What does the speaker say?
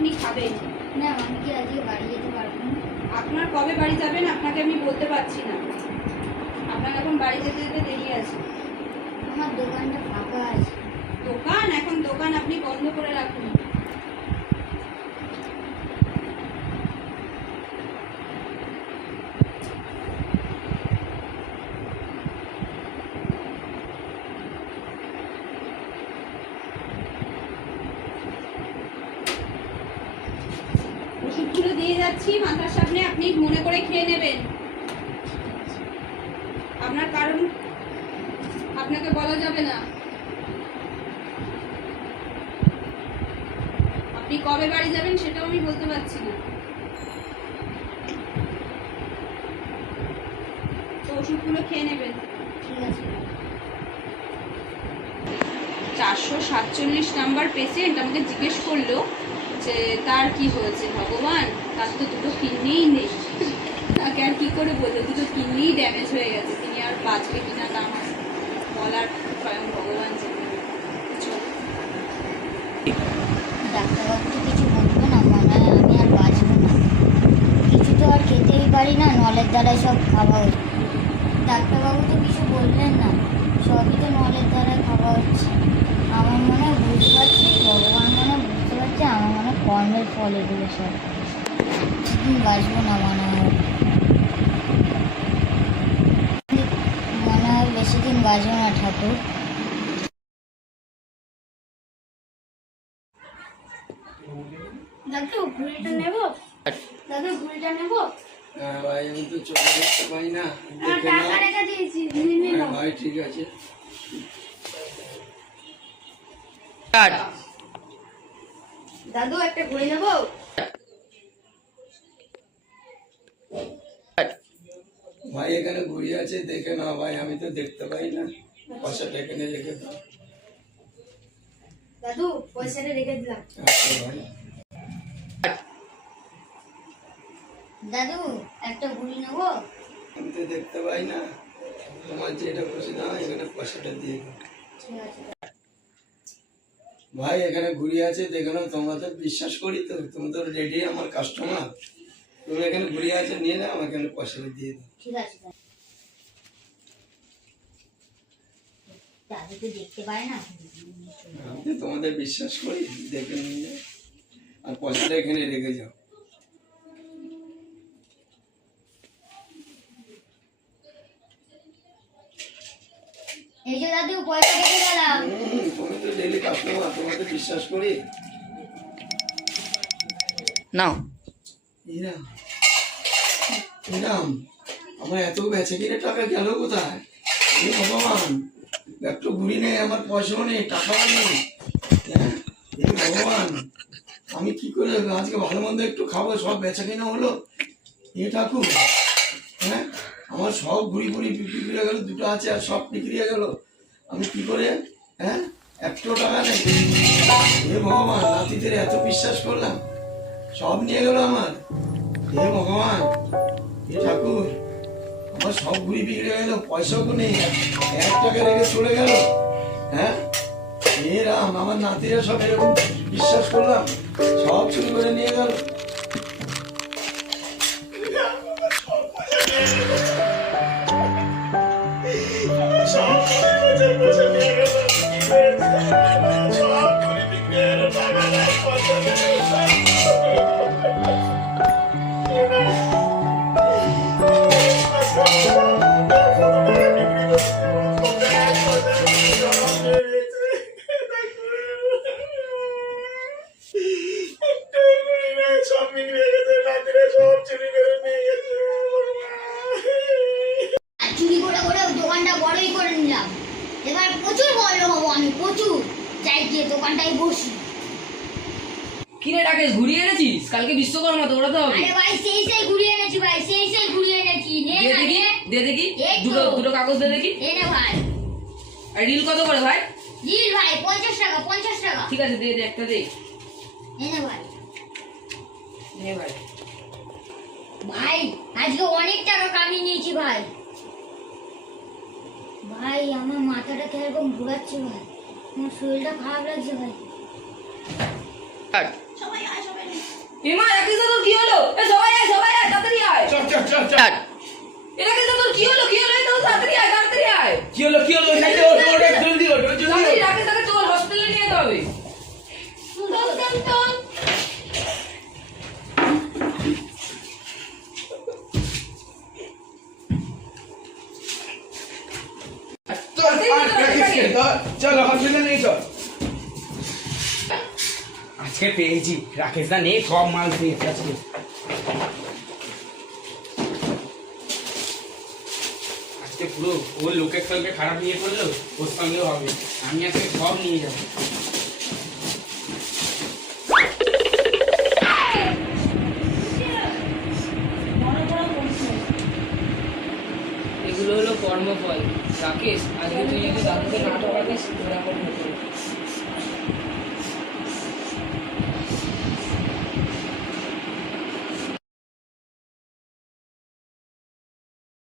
আপনি খাবেন। না আমি কি আজকে বাড়ি যেতে পারব না? আপনার কবে বাড়ি যাবেন আপনাকে আমি বলতে পারছি না। আপনার এখন বাড়ি যেতে যেতে দেরি আছে। আমার দোকানটা ফাঁকা আছে। দোকান? এখন দোকান আপনি বন্ধ করে রাখুন ওষুধগুলো দিয়ে যাচ্ছি মাথার সামনে আপনি মনে করে খেয়ে নেবেন। আপনার কারণ আপনাকে বলা যাবে না। আপনি কবে বাড়ি যাবেন সেটাও আমি বলতে পারছি না। তো ওষুধগুলো খেয়ে নেবেন। ঠিক আছে। চারশো সাতচল্লিশ নাম্বার পেশেন্ট আমাকে জিজ্ঞেস করল যে তার কি হয়েছে, ভগবান? তার তো দুটো কিডনিই নেই তাকে আর কি করে বলল দুটো কিডনিই ড্যামেজ হয়ে গেছে। তিনি আর বাঁচবে কিনা তা আমার বলার স্বয়ং ভগবান চলো। ডাক্তারবাবু তো কিছু বলবে না মনে আমি আর বাঁচবো না। কিছু তো আর খেতেই পারি না, নলের দ্বারাই সব খাওয়া হচ্ছে। ডাক্তারবাবু তো কিছু বললেন না, সবই তো নলের দ্বারাই খাওয়া হচ্ছে। আমার মনে হয় বুঝতে পারছি ভগবান মনে হয় বুঝতে পারছে আমার মনে হয় কর্মের ফল এগুলো সব বাঁচবো না মনে হয় মনে হয় বেশি দিন বাঁচবো না ঠাকুর। দাদু ঘুড়িটা নেব? দাদু ঘুড়িটা নেব? হ্যাঁ ভাই আমি তো চলে দেখতে পাই না। আর টাকা রেখে দিয়েছি নিয়ে হ্যাঁ, ভাই ঠিক আছে। দাদু একটা ঘুড়ি নেব? ভাই এখানে ঘুরিয়ে আছে দেখে না ভাই আমি তো দেখতে পাই না। পয়সাটা এখানে রেখে দাও। দাদু পয়সাটা রেখে দিলাম। আচ্ছা ভাই। দাদু একটা ঘুড়ি নেব? আমি তো দেখতে পাই না। তোমার যেটা খুশি দাও এখানে পয়সাটা দিয়ে দাও। ঠিক আছে। ভাই এখানে ঘুরিয়ে আছে দেখে তো বিশ্বাস করি তো তুমি তো রেডি আমার কাস্টমার তুমি এখানে ঘুরিয়ে আছে নিয়ে নাও আমার এখানে পয়সাটা দিয়ে দাও। ঠিক আছে না। আমি তোমাদের বিশ্বাস করি দেখে নিয়ে আর পয়সাটা এখানে রেখে যাও। এই যে দাদু পয়সা রেখে গেলাম বিশ্বাস করি নাও আমার এত বেঁচে কিনে টাকা গেল কোথায়? ভগবান, একটু ঘুরি নেই আমার পয়সাও নেই, টাকাও নেই। হ্যাঁ? ভগবান, আমি কি করে আজকে ভালো মন্দ একটু খাব, সব বেচা কিনা হলো? এ ঠাকুর হ্যাঁ? আমার সব ঘুরি ঘুরি বিক্রি করে গেল, দুটো আছে আর সব বিক্রি হয়ে গেল। আমি কি করে হ্যাঁ? একটু টাকা নেই। হে ভগবান, নাতিদের এত বিশ্বাস করলাম। সব নিয়ে গেল আমার। হে ভগবান, হে ঠাকুর, আমার সব ঘুরি বিগড়ে গেল, পয়সাও নেই। এক টাকা রেখে চলে গেল। হ্যাঁ? হে রাম, আমার নাতিরা সব এরকম বিশ্বাস করলাম। সব চুরি করে নিয়ে গেল। আমি প্রচুর। চাই গিয়ে দোকানটাই বসি। কিরে রাকেশ ঘুরিয়ে এনেছিস? কালকে বিশ্বকর্মা দৌড়াতে হবে। আরে ভাই সেই সেই ঘুরিয়ে এনেছি ভাই সেই সেই ঘুরিয়ে এনেছি। নে দে দেখি দে দেখি। দুটো দুটো কাগজ দে দেখি। এ নে ভাই। আর রিল কত করে ভাই? দিল ভাই পঞ্চাশ টাকা পঞ্চাশ টাকা। ঠিক আছে দে দে একটা দে। এ নে ভাই। নে ভাই। ভাই আজকে অনেক টাকা কামিয়ে নিয়েছি ভাই। ভাই আমার মাথাটা কীরকম ঘুরাচ্ছে ভাই? আমার শরীরটা খারাপ লাগছে ভাই। সবাই আয়। সবাই এমা একই তো কি হলো? এ সবাই আয় সবাই আয়। চল হসপিটালে নিয়ে চল। আজকে পেয়েছি। রাকেশ দা নেই সব মাল পেয়েছি আজকে আজকে পুরো ও লোকের সঙ্গে খারাপ নিয়ে করল ওর সঙ্গেও হবে। আমি আজকে সব নিয়ে যাব। এগুলো হলো কর্মফল। রাকেশ আজকে তুই যদি দাদুকে না ঠকাতিস তোরা এখন হতো